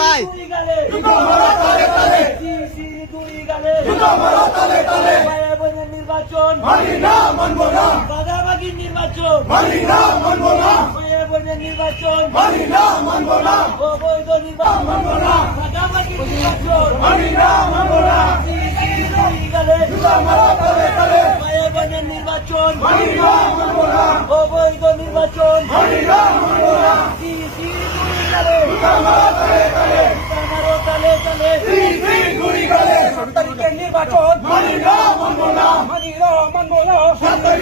ভাই নির্বাচন মানি না মানব না, দাদাবাগির নির্বাচন মানি না মানব না, নির্বাচন মানি না মানব না, অবৈধ নির্বাচন মানব না, দাদাবাগির নির্বাচন মানি না মানব না, নির্বাচন মানি না মানব না, অবৈধ নির্বাচন মানি না মানব না, নির্বাচন মানি না মানব না, মানি না মানব না, নির্বাচন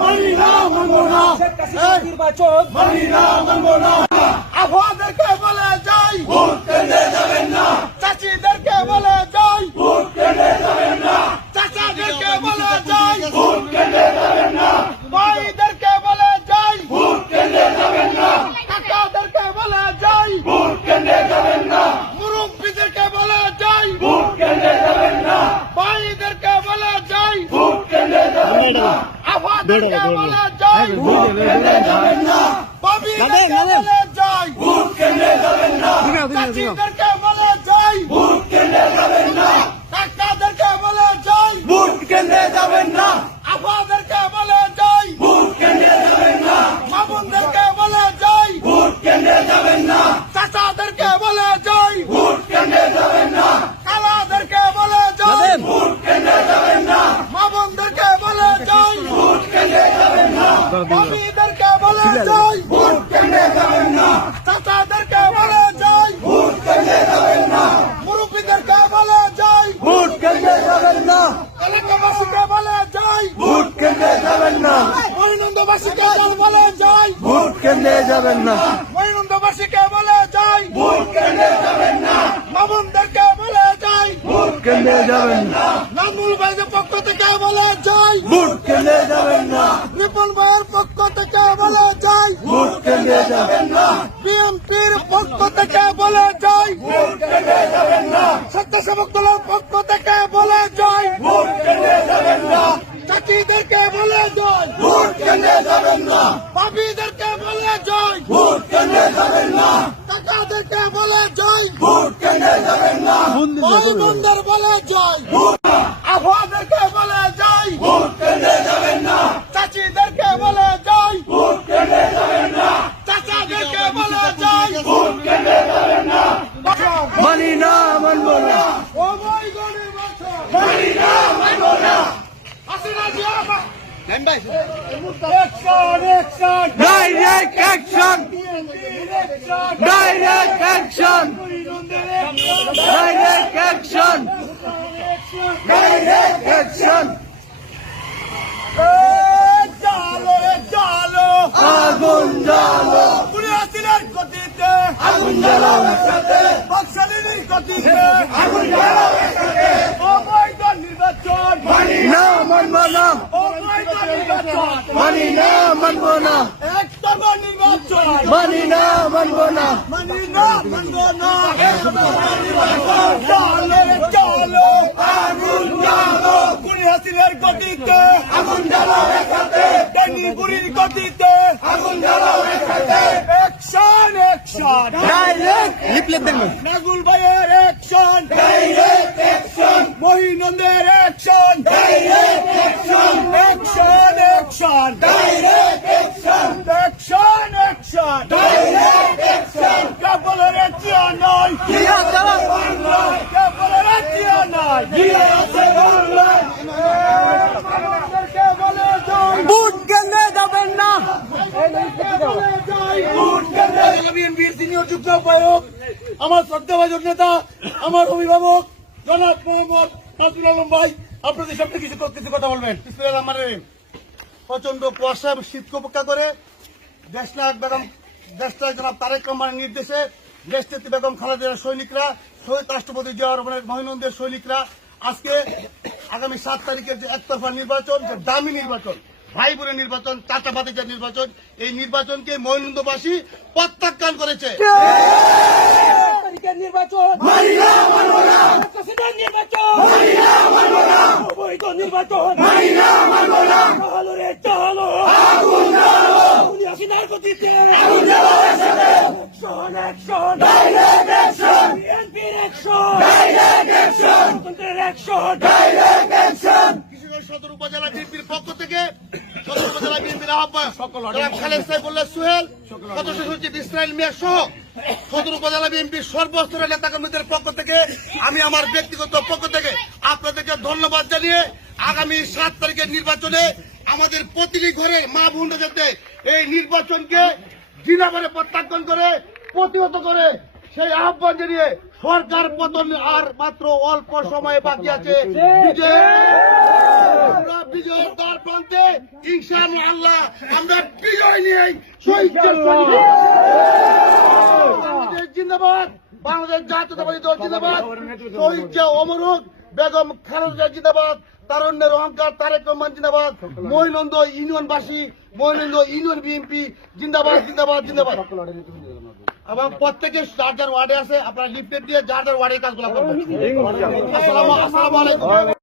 মানি না মানব না, নির্বাচন মানি না মানব না। আফওয়াদেরকে বলে যাই ভোট কেন্দ্রে যাবেন না, চাচিদেরকে বলে যাই ভোট কেন্দ্রে যাবেন না, চাচাদেরকে বলে যাই ভোট কেন্দ্রে যাবেন না, ভাইদেরকে বলে যাই ভোট কেন্দ্রে যাবেন না, কাকাদেরকে বলে যাই ভোট কেন্দ্রে যাবেন না, মুরব্বীদেরকে বলে যাই ভোট কেন্দ্রে যাবেন না, ভাইদেরকে বলে যাই ভোট কেন্দ্রে যাবেন না, আফওয়াদেরকে বলে যাই ভোট কেন্দ্রে যাবেন না, ভাবিদেরকে বলে যাই ভোট কেন্দ্রে যাবেন না, চাচিদেরকে বলে যাই ভোট কেন্দ্রে যাবেন না, কাকাদেরকে বলে যাই ভোট কেন্দ্রে যাবেন না, আফওয়াদেরকে বলে যাই ভোট কেন্দ্রে যাবেন না, মামুনদেরকে বলে যাই ভোট কেন্দ্রে যাবেন না, চাচাদেরকে বলে যাই ভোট কেন্দ্রে যাবেন না, কালাদেরকে বলে যাই ভোট কেন্দ্রে যাবেন না, মামুনদেরকে বলে যাই ভোট কেন্দ্রে যাবেন না, ভাবিদেরকে বলে যাই ভোট কেন্দ্রে যাবেন না, চাচাদেরকে বলে যাই ভোট কেন্দ্রে যাবেন না, মুরব্বীদেরকে বলে যাই ভোট কেন্দ্রে যাবেন না, এলাকাবাসীকে বলে যাই ভোট কেন্দ্রে যাবেন না, মহিনন্দবাসীকে বলে যাই ভোট কেন্দ্রে যাবেন না, মহিনন্দবাসীকে বলে যাই ভোট কেন্দ্রে যাবেন না, মামুনদেরকে বলে যাই ভোট কেন্দ্রে যাবেন না, নাজমুল ভাইয়ের পক্ষ থেকে বলে যাই ভোট কেন্দ্রে যাবেন না, রিপন ভাইয়ের পক্ষ থেকে বলে যাই ভোট কেন্দ্রে যাবেন না, বিএনপির পক্ষ থেকে বলে যাই ভোট কেন্দ্রে যাবেন না, স্বেচ্ছাসেবক দলের পক্ষ থেকে বলে যাই ভোট কেন্দ্রে যাবেন না, চাচিদেরকে বলে যাই ভোট কেন্দ্রে যাবেন না, ভাবিদেরকে বলে যাই ভোট কেন্দ্রে যাবেন না, কাকাদেরকে বলে যাই ভোট কেন্দ্রে যাবেন না, ভাই বোনদের বলে যাই ভোট, আফওয়াদেরকে বলে যাই ভোট কেন্দ্রে যাবেন না, চাচিদেরকে বলে যাই ভোট কেন্দ্রে যাবেন না, চাচাদেরকে বলে যাই ভোট কেন্দ্রে যাবেন না, মানি না মানব না, অবৈধ নির্বাচন মানি না মানব না, direct action, direct action, direct action, direct action, জালো জালো আগুন জ্বালো, পুলিশের গতিতে আগুন জ্বালাও একসাথে, বাকশালীর গতিতে আগুন জ্বালাও একসাথে, অবৈধ নির্বাচন মানি না মানব না, অবৈধ নির্বাচন মানি না মানব না, একতম নির্বাচন মানি না মানব না, মানি না মানব না, জালো জালো আগুন জ্বালো, পুলিশের গতিতে আগুন জ্বালাও একসাথে, ডাইনিগুড়ির গতিতে আগুন জ্বালাও একসাথে, অ্যাকশন অ্যাকশন, ডাইরেক্ট লিপলেট দেখবেন, নাগুল ভাইয়ের অ্যাকশন, ডাইরেক্ট অ্যাকশন, মহিনন্দের action, direct action, action action, direct action, action action, direct action, কেবলের এটিয়া নয়, কি আছে বাংলায়, কেবলের এটিয়া নয়, কি আছে বাংলায়, মানুষদেরকে বলে যাই ভোট কেন্দ্রে যাবেন না, বলে যাই ভোট কেন্দ্রে, বিএনপির সিনিয়র যুগ্ম আহ্বায়ক, আমার শ্রদ্ধাভাজন নেতা, আমার অভিভাবক জনাব মোহাম্মদ নাজমুল আলম ভাই আপনাদের সামনে কিছু কথা বলবেন। বিসমিল্লাহির রহমানির রহিম। প্রচন্ড কুয়াশা এবং শীতকে উপেক্ষা করে দেশনায়ক বেগম দেশনায়ক জনাব তারেক রহমানের নির্দেশে দেশনেত্রী বেগম খালেদা জিয়ার সৈনিকরা, শহীদ রাষ্ট্রপতি জিয়াউর রহমানের মহিনন্দের সৈনিকরা আজকে আগামী 7 তারিখের যে একতরফা নির্বাচন, যে দামি নির্বাচন, ভাই বোনের নির্বাচন, চাচা ভাতিজার নির্বাচন, এই নির্বাচনকে মহিনন্দবাসী প্রত্যাখ্যান করেছে। নির্বাচন মানি না মানব না, নির্বাচন মানি না মানব না, অবৈধ নির্বাচন মানি না মানব না, চালো রে চালো আগুন জ্বালো, পুলিশের গতিতে আগুন জ্বালাও একসাথে, অ্যাকশন ডাইরেক্ট অ্যাকশন কিশোরগঞ্জ সদর উপজেলা বিএনপির পক্ষ থেকে সদর উপজেলা বিএনপির আহ্বায়ক জনাব খালেদ সাইফুল্লাহ সোহেল, সদস্য সচিব ইসরাইল মিয়া সহ সদর উপজেলা বিএনপির সর্বস্তরের নেতাকর্মীদের পক্ষ থেকে আমি আমার ব্যক্তিগত পক্ষ থেকে আপনাদেরকে ধন্যবাদ জানিয়ে আগামী 7 তারিখের নির্বাচনে আমাদের প্রতিটি ঘরের মা বোনদের এই নির্বাচনকে জিনাবারে প্রত্যাখ্যান করে প্রতিহত করে সেই আহ্বান জানিয়ে সরকার পতন আর মাত্র অল্প সময় বাকি আছে। আমরা বিজয়ের দ্বার প্রান্তে ইনশাআল্লাহ আমরা বিজয় নিয়েই শহীদ জিন্দাবাদ, বাংলাদেশ জাতীয়তাবাদী দল জিন্দাবাদ, শহীদ জিয়া অমর হোক, বেগম খালেদা জিন্দাবাদ, তারুণ্যের অহংকার তারেক রহমান জিন্দাবাদ, মহিনন্দ ইউনিয়নবাসী, মহিনন্দ ইউনিয়ন বিএনপি জিন্দাবাদ জিন্দাবাদ জিন্দাবাদ। এবং প্রত্যেকে যার যার ওয়ার্ডে আছে আপনারা লিফলেট দিয়ে যার যার ওয়ার্ডের কাজগুলো করবেন। আসসালামু আলাইকুম।